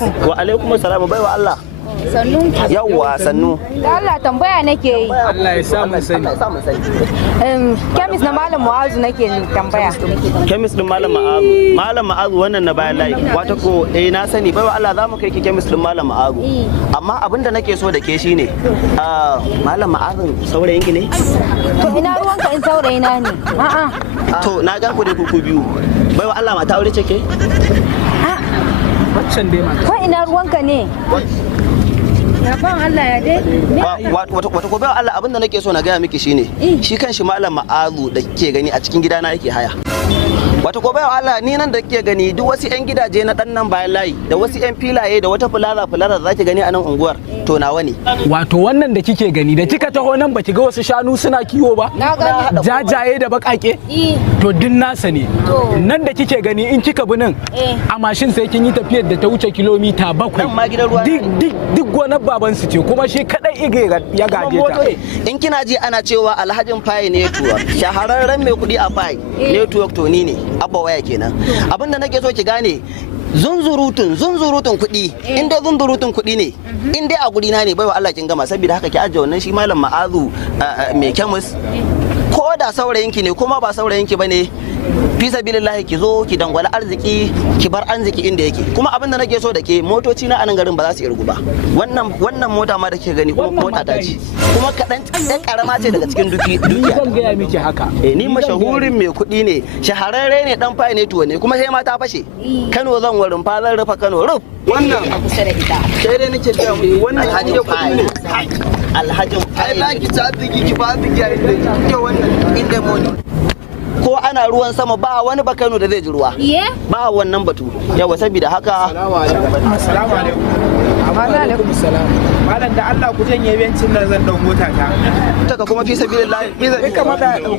alaikum. Wa alaikum assalam baiwa Allah. Sannu. Yawwa sannu. Da Allah tambaya nake yi. Allah ya sa mu sani. Kemis na Malam Mu'azu nake tambaya. Kemis din Malam Ma'azu. Malam Ma'azu wannan na bayan layi. Wata ko na sani baiwa Allah za mu kai ki kemis din Malam Ma'azu. Amma abin da nake so da ke shine Malam Ma'azu saurayin ki ne? To ina ruwanka in saurayina ne? A'a. To na ga ku dai ku biyu. Baiwa Allah mata aure ce ke? Waccan dai mata. Ko ina ruwanka ne? Ya ban Allah ya dai. Wata ko baiwa Allah abin da nake so na gaya miki shine shi kanshi Malam Ma'azu da kike gani a cikin gidana yake haya. Wata ko baiwa Allah ni nan da kike gani duk wasu 'yan gidaje na dan nan bayan layi da wasu 'yan filaye da wata fulaza da zaki gani a nan unguwar to nawa ne. Wato wannan da kike gani da kika taho nan baki ga wasu shanu suna kiwo ba? Na gani. Jajaye da bakake? To din nasa ne. Nan da kike gani in kika bi nan a mashin sai kin yi tafiyar da ta wuce kilomita 7. Duk gonar baban su ce kuma shi kadai ya gaje ta. In kina ji ana cewa Alhajin Faye Network shahararren mai kudi a Faye Network to ni ne Abba WAYA kenan. Abinda nake so ki gane zunzurutun kuɗi in dai zunzurutun kuɗi ne in dai a guri na ne baiwa Allah kin gama saboda haka ki ajiye wannan shi Malam Ma'azu mai kemis ko da saurayinki ne kuma ba saurayinki bane fi sabilillahi ki zo ki dangwala arziki ki bar arziki inda yake kuma abin da nake so da ke motoci na anan garin ba za su irgu ba wannan mota ma da ke gani kuma mota ta ce kuma kaɗan ɗan karama ce daga cikin dukiya zan gaya miki haka ni mashahurin mai kuɗi ne shahararre ne dan Faye ne tuwo ne kuma sai ma ta fashe Kano zan warin fa zan rufa Kano ruf wannan a kusa da ita sai dai nake ga wannan Alhajin Faye ne Alhajin Faye ai ki ta arziki ki ba arziki inda wannan inda moni ko ana ruwan sama ba wani bakano da zai ji ruwa ba wannan batu yawa saboda haka assalamu alaikum alaikum assalam malam da Allah ku janye bencin nan zan dau mota ta taka kuma fi sabilillah ni kamar da no